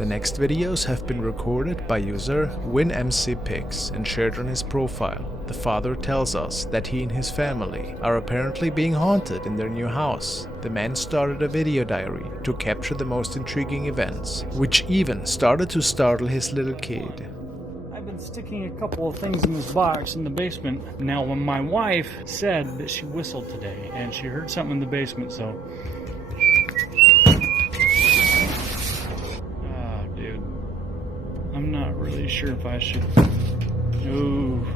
The next videos have been recorded by user WinMCPix and shared on his profile. The father tells us that he and his family are apparently being haunted in their new house. The man started a video diary to capture the most intriguing events, which even started to startle his little kid. I've been sticking a couple of things in this box in the basement. Now, when my wife said that she whistled today and she heard something in the basement, so... dude. I'm not really sure if I should... No.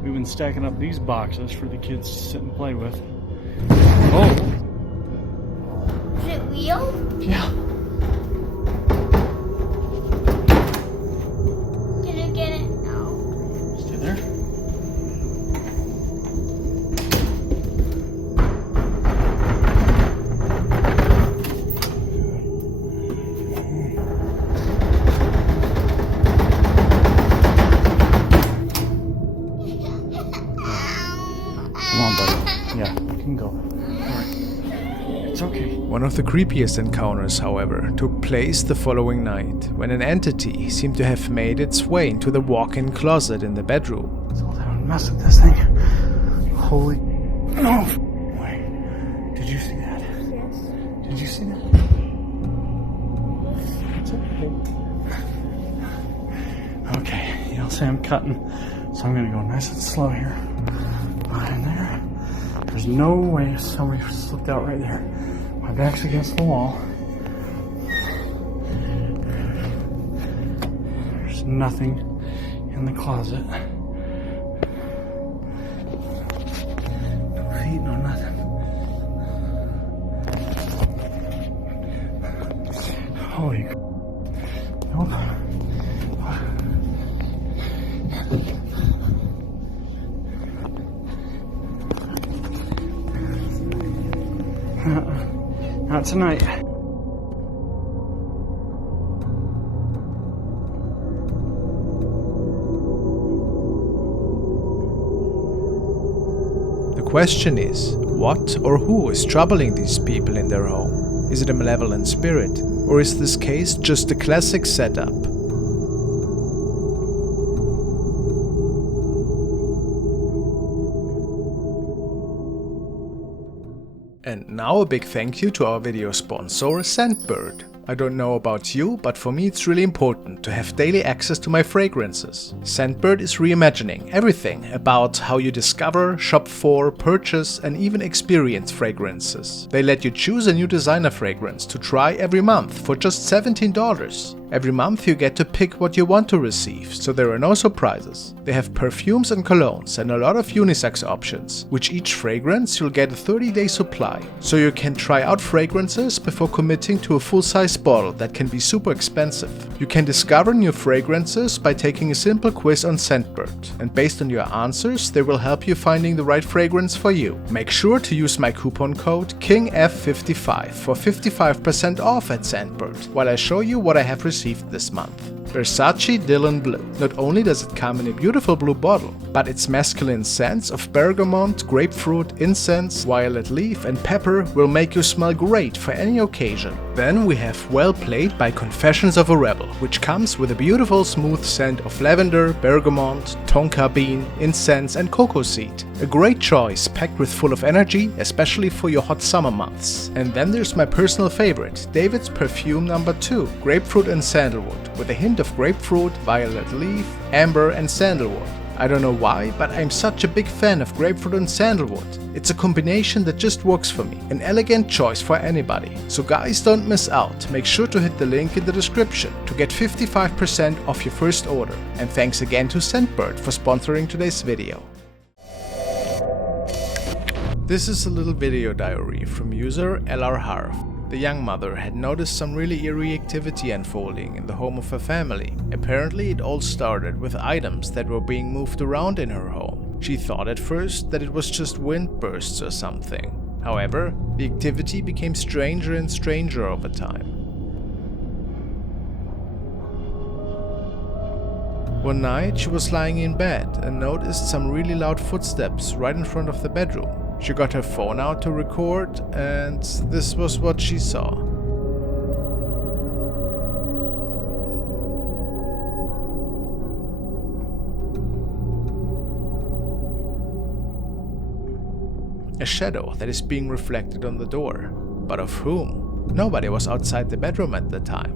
We've been stacking up these boxes for the kids to sit and play with. Oh! Is it real? Yeah. Can you get it now? Stay there. Come on, buddy. Yeah, you can go. Alright. It's okay. One of the creepiest encounters, however, took place the following night, when an entity seemed to have made its way into the walk-in closet in the bedroom. Let's hold down and mess with this thing. Holy... No! Wait. Did you see that? Yes. Did you see that? It's okay. Okay, you'll see I'm cutting, so I'm gonna go nice and slow here. Behind there. There's no way somebody slipped out right there. My back's against the wall. There's nothing in the closet. No feet, no nothing. Holy... Nope. Not tonight. The question is, what or who is troubling these people in their home? Is it a malevolent spirit, or is this case just a classic setup? And now a big thank you to our video sponsor, Scentbird. I don't know about you, but for me it's really important to have daily access to my fragrances. Scentbird is reimagining everything about how you discover, shop for, purchase and even experience fragrances. They let you choose a new designer fragrance to try every month for just $17. Every month you get to pick what you want to receive, so there are no surprises. They have perfumes and colognes and a lot of unisex options, which each fragrance you'll get a 30-day supply. So you can try out fragrances before committing to a full-size bottle that can be super expensive. You can discover new fragrances by taking a simple quiz on Scentbird, and based on your answers they will help you finding the right fragrance for you. Make sure to use my coupon code KINGF55 for 55% off at Scentbird, while I show you what I have received this month. Versace Dylan Blue. Not only does it come in a beautiful blue bottle, but its masculine scents of bergamot, grapefruit, incense, violet leaf and pepper will make you smell great for any occasion. Then we have Well Played by Confessions of a Rebel, which comes with a beautiful smooth scent of lavender, bergamot, tonka bean, incense and cocoa seed. A great choice packed with full of energy, especially for your hot summer months. And then there's my personal favorite, David's Perfume No. 2, Grapefruit and Sandalwood, with a hint of grapefruit, violet leaf, amber and sandalwood. I don't know why, but I'm such a big fan of grapefruit and sandalwood. It's a combination that just works for me. An elegant choice for anybody. So guys, don't miss out. Make sure to hit the link in the description to get 55% off your first order. And thanks again to Scentbird for sponsoring today's video. This is a little video diary from user LR Harf. The young mother had noticed some really eerie activity unfolding in the home of her family. Apparently it all started with items that were being moved around in her home. She thought at first that it was just wind bursts or something. However, the activity became stranger and stranger over time. One night she was lying in bed and noticed some really loud footsteps right in front of the bedroom. She got her phone out to record, and this was what she saw. A shadow that is being reflected on the door. But of whom? Nobody was outside the bedroom at the time.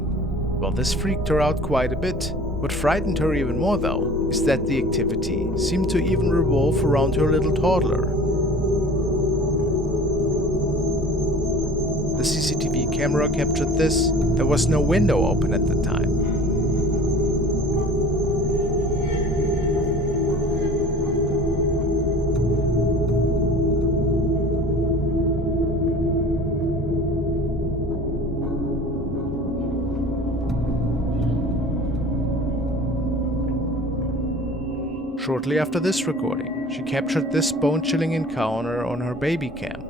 Well, this freaked her out quite a bit. What frightened her even more though, is that the activity seemed to even revolve around her little toddler. The CCTV camera captured this. There was no window open at the time. Shortly after this recording, she captured this bone-chilling encounter on her baby cam.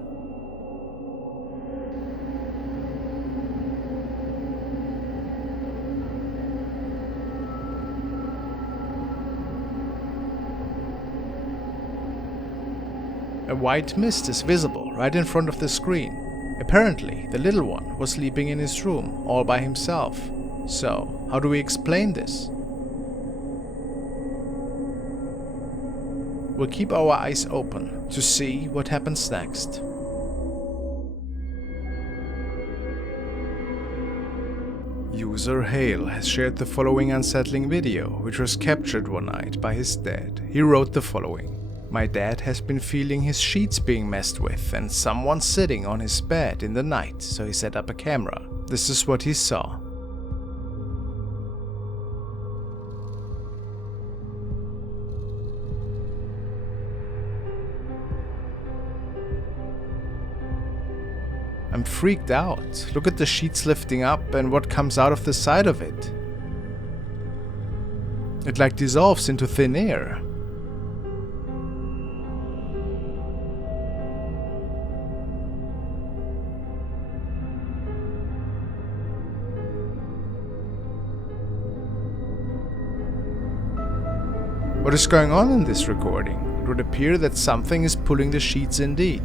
A white mist is visible right in front of the screen. Apparently, the little one was sleeping in his room all by himself. So, how do we explain this? We'll keep our eyes open to see what happens next. User Hale has shared the following unsettling video, which was captured one night by his dad. He wrote the following. My dad has been feeling his sheets being messed with and someone sitting on his bed in the night, so he set up a camera. This is what he saw. I'm freaked out. Look at the sheets lifting up and what comes out of the side of it. It like dissolves into thin air. What is going on in this recording? It would appear that something is pulling the sheets indeed.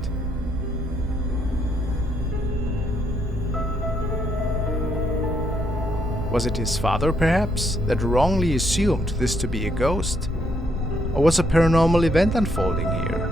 Was it his father, perhaps, that wrongly assumed this to be a ghost? Or was a paranormal event unfolding here?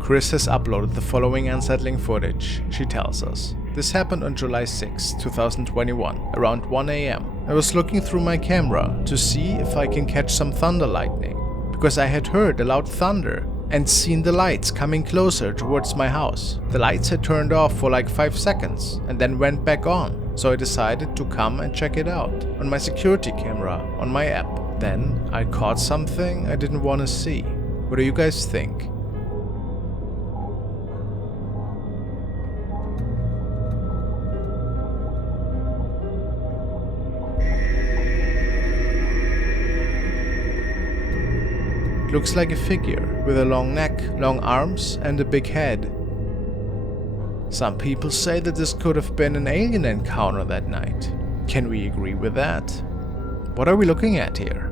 Chris has uploaded the following unsettling footage. She tells us. This happened on July 6, 2021, around 1 AM. I was looking through my camera to see if I can catch some thunder lightning, because I had heard a loud thunder and seen the lights coming closer towards my house. The lights had turned off for like 5 seconds and then went back on, so I decided to come and check it out on my security camera on my app. Then I caught something I didn't want to see. What do you guys think? Looks like a figure with a long neck, long arms and a big head. Some people say that this could have been an alien encounter that night. Can we agree with that? What are we looking at here?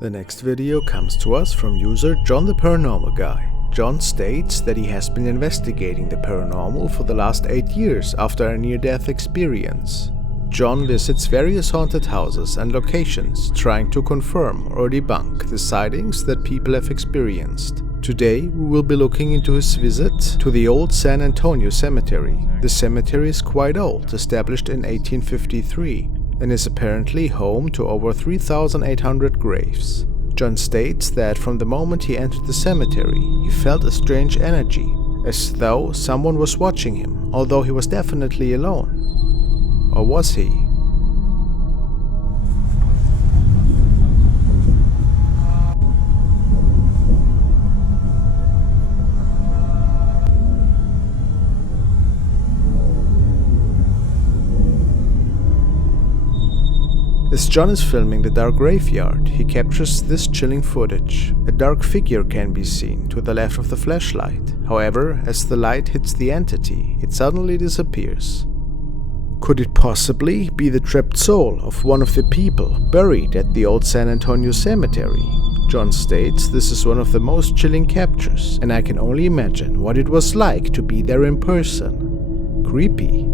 The next video comes to us from user John the Paranormal Guy. John states that he has been investigating the paranormal for the last 8 years after a near-death experience. John visits various haunted houses and locations trying to confirm or debunk the sightings that people have experienced. Today we will be looking into his visit to the old San Antonio cemetery. The cemetery is quite old, established in 1853. And is apparently home to over 3,800 graves. John states that from the moment he entered the cemetery, he felt a strange energy, as though someone was watching him, although he was definitely alone. Or was he? As John is filming the dark graveyard, he captures this chilling footage. A dark figure can be seen to the left of the flashlight. However, as the light hits the entity, it suddenly disappears. Could it possibly be the trapped soul of one of the people buried at the old San Antonio cemetery? John states this is one of the most chilling captures, and I can only imagine what it was like to be there in person. Creepy.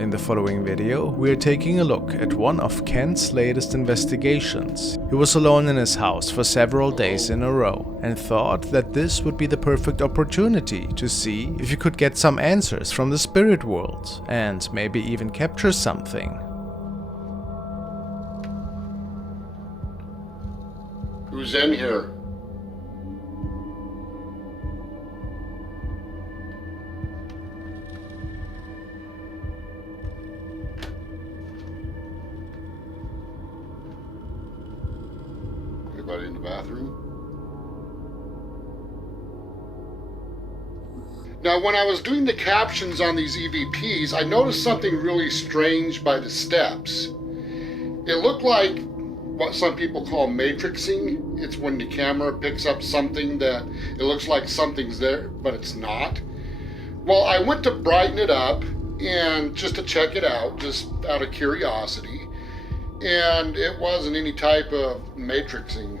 In the following video, we are taking a look at one of Kent's latest investigations. He was alone in his house for several days in a row and thought that this would be the perfect opportunity to see if he could get some answers from the spirit world and maybe even capture something. Who's in here? Anybody in the bathroom? Now, when I was doing the captions on these EVPs, I noticed something really strange by the steps. It looked like what some people call matrixing. It's when the camera picks up something that it looks like something's there, but it's not. Well, I went to brighten it up and just to check it out, just out of curiosity. And it wasn't any type of matrixing.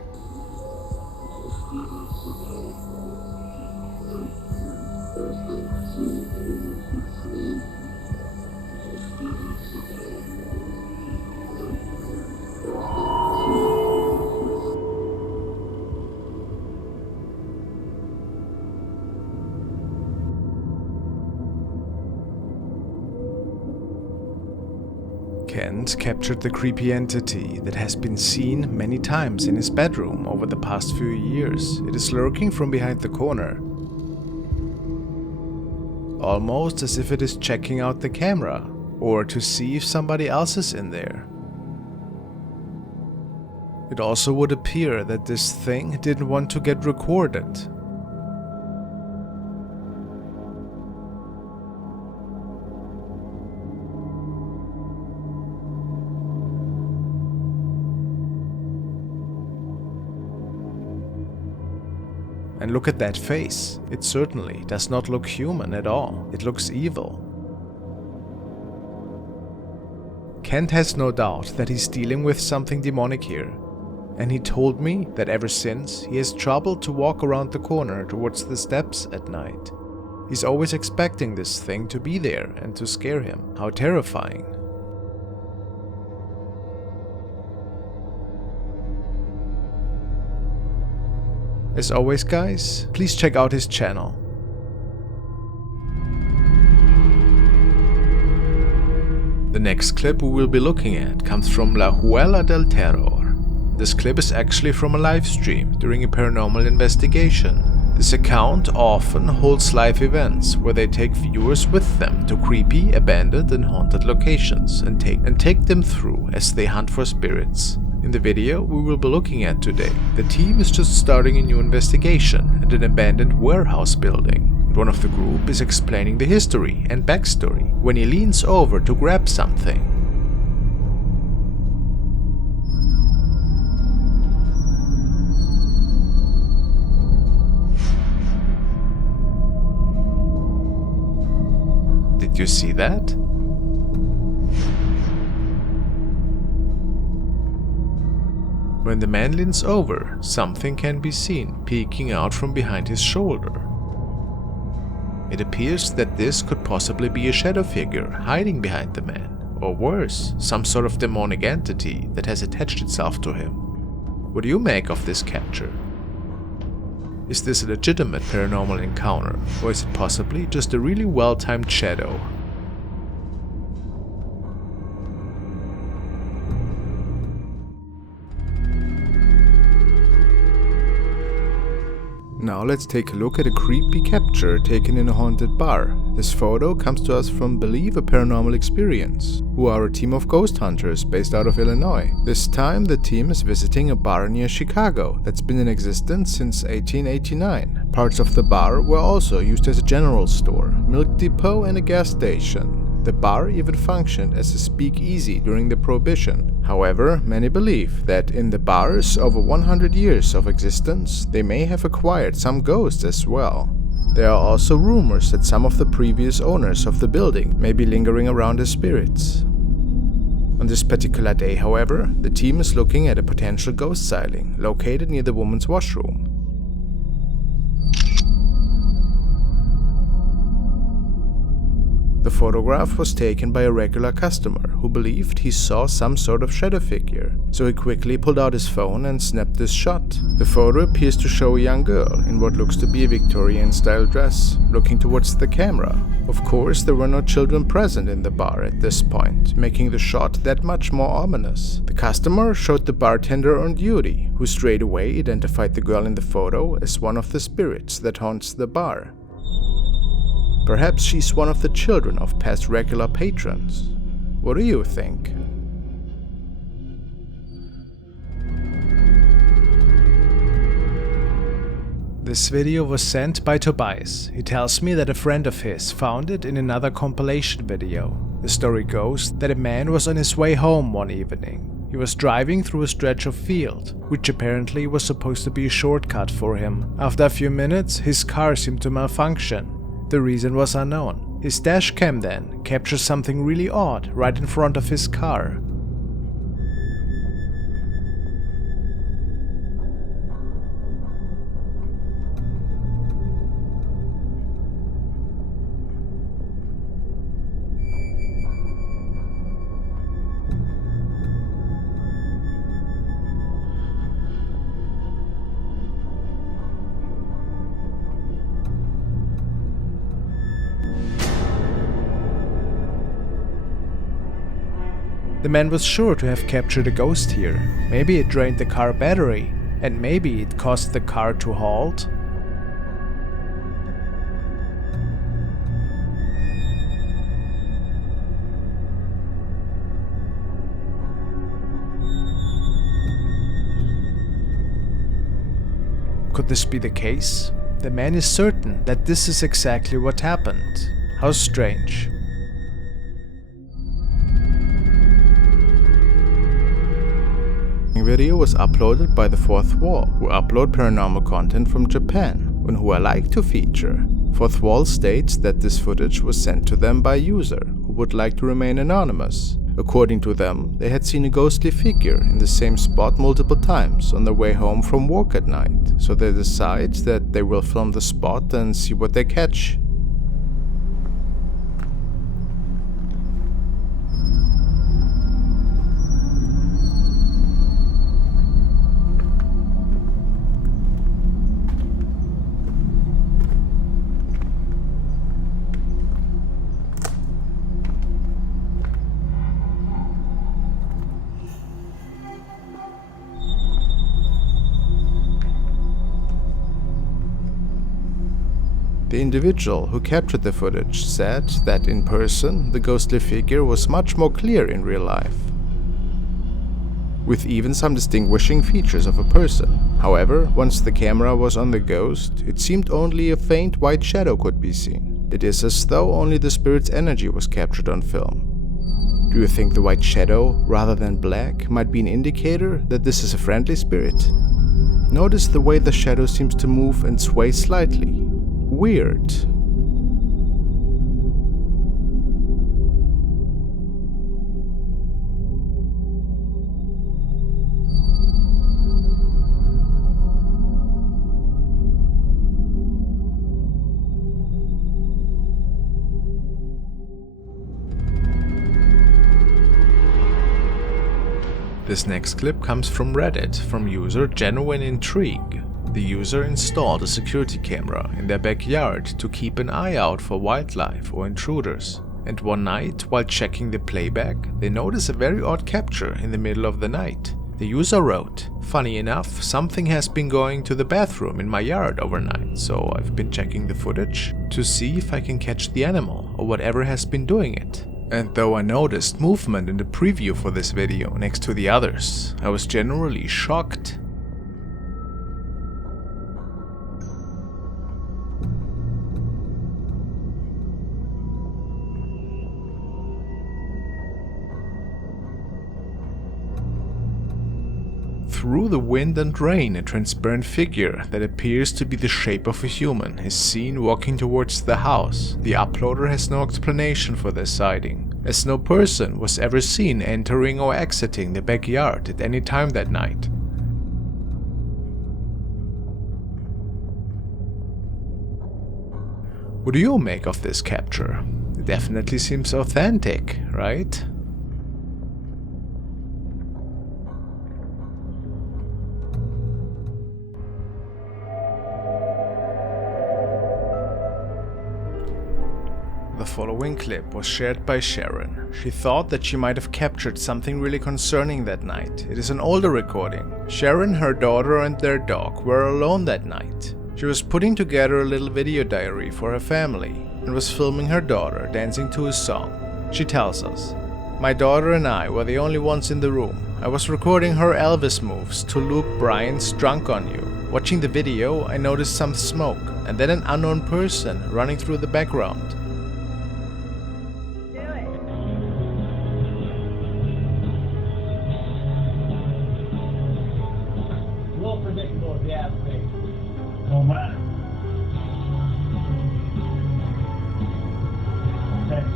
Kent captured the creepy entity that has been seen many times in his bedroom over the past few years. It is lurking from behind the corner, almost as if it is checking out the camera or to see if somebody else is in there. It also would appear that this thing didn't want to get recorded. And look at that face. It certainly does not look human at all. It looks evil. Kent has no doubt that he's dealing with something demonic here. And he told me that ever since, he has trouble to walk around the corner towards the steps at night. He's always expecting this thing to be there and to scare him. How terrifying. As always guys, please check out his channel. The next clip we will be looking at comes from La Huela del Terror. This clip is actually from a live stream during a paranormal investigation. This account often holds live events where they take viewers with them to creepy, abandoned and haunted locations and take them through as they hunt for spirits. In the video we will be looking at today, the team is just starting a new investigation at an abandoned warehouse building. One of the group is explaining the history and backstory when he leans over to grab something. Did you see that? When the man leans over, something can be seen peeking out from behind his shoulder. It appears that this could possibly be a shadow figure hiding behind the man, or worse, some sort of demonic entity that has attached itself to him. What do you make of this capture? Is this a legitimate paranormal encounter, or is it possibly just a really well-timed shadow? Now let's take a look at a creepy capture taken in a haunted bar. This photo comes to us from Believe a Paranormal Experience, who are a team of ghost hunters based out of Illinois. This time the team is visiting a bar near Chicago that's been in existence since 1889. Parts of the bar were also used as a general store, milk depot and a gas station. The bar even functioned as a speakeasy during the Prohibition. However, many believe that in the bar's over 100 years of existence, they may have acquired some ghosts as well. There are also rumors that some of the previous owners of the building may be lingering around as spirits. On this particular day, however, the team is looking at a potential ghost sighting located near the woman's washroom. The photograph was taken by a regular customer who believed he saw some sort of shadow figure, so he quickly pulled out his phone and snapped this shot. The photo appears to show a young girl in what looks to be a Victorian-style dress, looking towards the camera. Of course, there were no children present in the bar at this point, making the shot that much more ominous. The customer showed the bartender on duty, who straight away identified the girl in the photo as one of the spirits that haunts the bar. Perhaps she's one of the children of past regular patrons. What do you think? This video was sent by Tobias. He tells me that a friend of his found it in another compilation video. The story goes that a man was on his way home one evening. He was driving through a stretch of field, which apparently was supposed to be a shortcut for him. After a few minutes, his car seemed to malfunction. The reason was unknown. His dash cam then captures something really odd right in front of his car. The man was sure to have captured a ghost here. Maybe it drained the car battery, and maybe it caused the car to halt. Could this be the case? The man is certain that this is exactly what happened. How strange. Video was uploaded by The Fourth Wall, who upload paranormal content from Japan, and who I like to feature. Fourth Wall states that this footage was sent to them by a user who would like to remain anonymous. According to them, they had seen a ghostly figure in the same spot multiple times on their way home from work at night, so they decide that they will film the spot and see what they catch. The individual who captured the footage said that in person the ghostly figure was much more clear in real life, with even some distinguishing features of a person. However, once the camera was on the ghost, it seemed only a faint white shadow could be seen. It is as though only the spirit's energy was captured on film. Do you think the white shadow, rather than black, might be an indicator that this is a friendly spirit? Notice the way the shadow seems to move and sway slightly. Weird. This next clip comes from Reddit, from user Genuine Intrigue. The user installed a security camera in their backyard to keep an eye out for wildlife or intruders. And one night, while checking the playback, they notice a very odd capture in the middle of the night. The user wrote, "Funny enough, something has been going to the bathroom in my yard overnight, so I've been checking the footage to see if I can catch the animal or whatever has been doing it. And though I noticed movement in the preview for this video next to the others, I was generally shocked." Through the wind and rain, a transparent figure that appears to be the shape of a human is seen walking towards the house. The uploader has no explanation for this sighting, as no person was ever seen entering or exiting the backyard at any time that night. What do you make of this capture? It definitely seems authentic, right? The following clip was shared by Sharon. She thought that she might have captured something really concerning that night. It is an older recording. Sharon, her daughter and their dog were alone that night. She was putting together a little video diary for her family and was filming her daughter dancing to a song. She tells us, "My daughter and I were the only ones in the room. I was recording her Elvis moves to Luke Bryan's Drunk on You. Watching the video, I noticed some smoke and then an unknown person running through the background. Don't matter. Texas.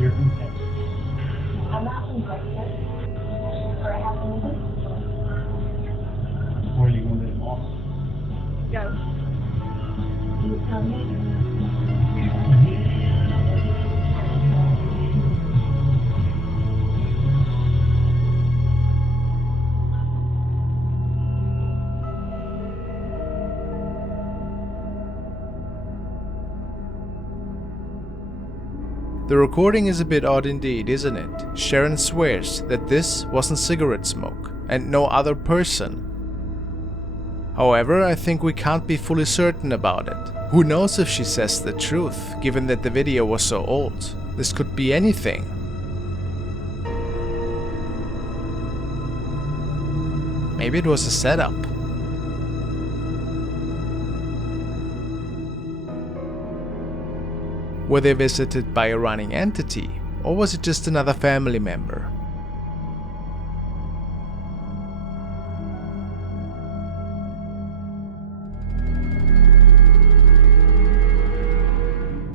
You're from Texas. I'm not from Texas. Or I haven't lived. Where are you going to live, Moss? Go. You tell me. The recording is a bit odd indeed, isn't it? Sharon swears that this wasn't cigarette smoke and no other person. However, I think we can't be fully certain about it. Who knows if she says the truth, given that the video was so old? This could be anything. Maybe it was a setup. Were they visited by a running entity, or was it just another family member?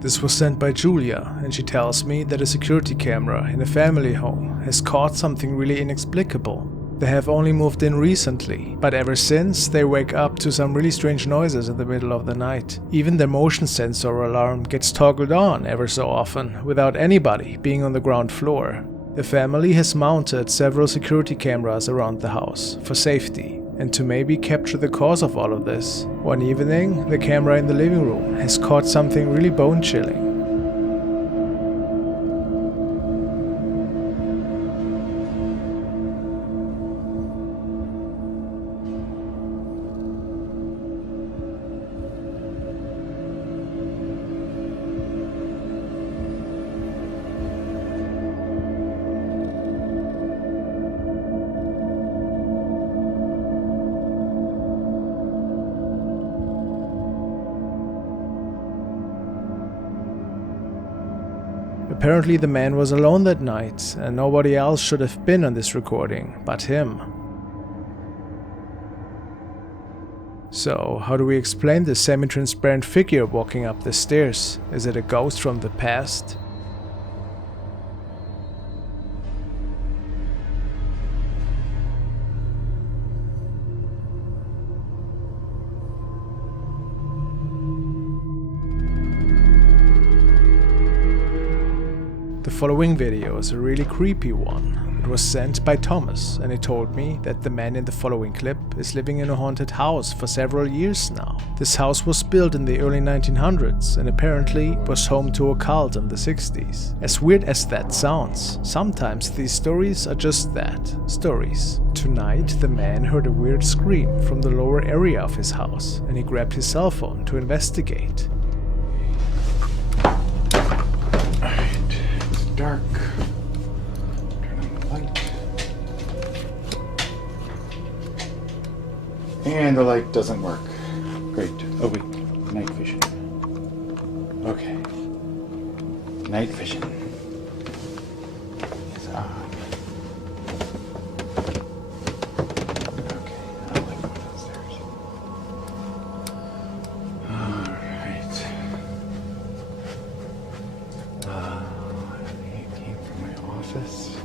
This was sent by Julia, and she tells me that a security camera in a family home has caught something really inexplicable. They have only moved in recently, but ever since they wake up to some really strange noises in the middle of the night. Even their motion sensor alarm gets toggled on ever so often, without anybody being on the ground floor. The family has mounted several security cameras around the house for safety, and to maybe capture the cause of all of this. One evening, the camera in the living room has caught something really bone-chilling. Apparently the man was alone that night, and nobody else should have been on this recording but him. So, how do we explain this semi-transparent figure walking up the stairs? Is it a ghost from the past? The following video is a really creepy one. It was sent by Thomas, and he told me that the man in the following clip is living in a haunted house for several years now. This house was built in the early 1900s and apparently was home to a cult in the 60s. As weird as that sounds, sometimes these stories are just that, stories. Tonight, the man heard a weird scream from the lower area of his house, and he grabbed his cell phone to investigate. Alright, it's dark. Turn on the light. And the light doesn't work. Great. Oh wait, night vision. Okay. Night vision is on. Okay, I don't like going downstairs. Alright. It came from my office.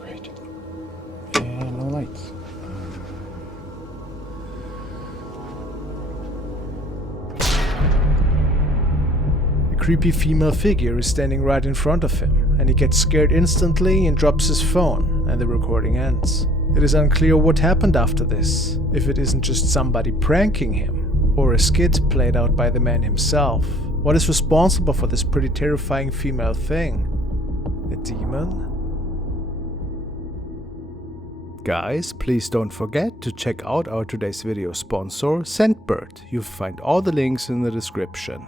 Great. And no lights. A creepy female figure is standing right in front of him, and he gets scared instantly and drops his phone, and the recording ends. It is unclear what happened after this, if it isn't just somebody pranking him, or a skit played out by the man himself. What is responsible for this pretty terrifying female thing? A demon? Guys, please don't forget to check out our today's video sponsor, Scentbird. You'll find all the links in the description.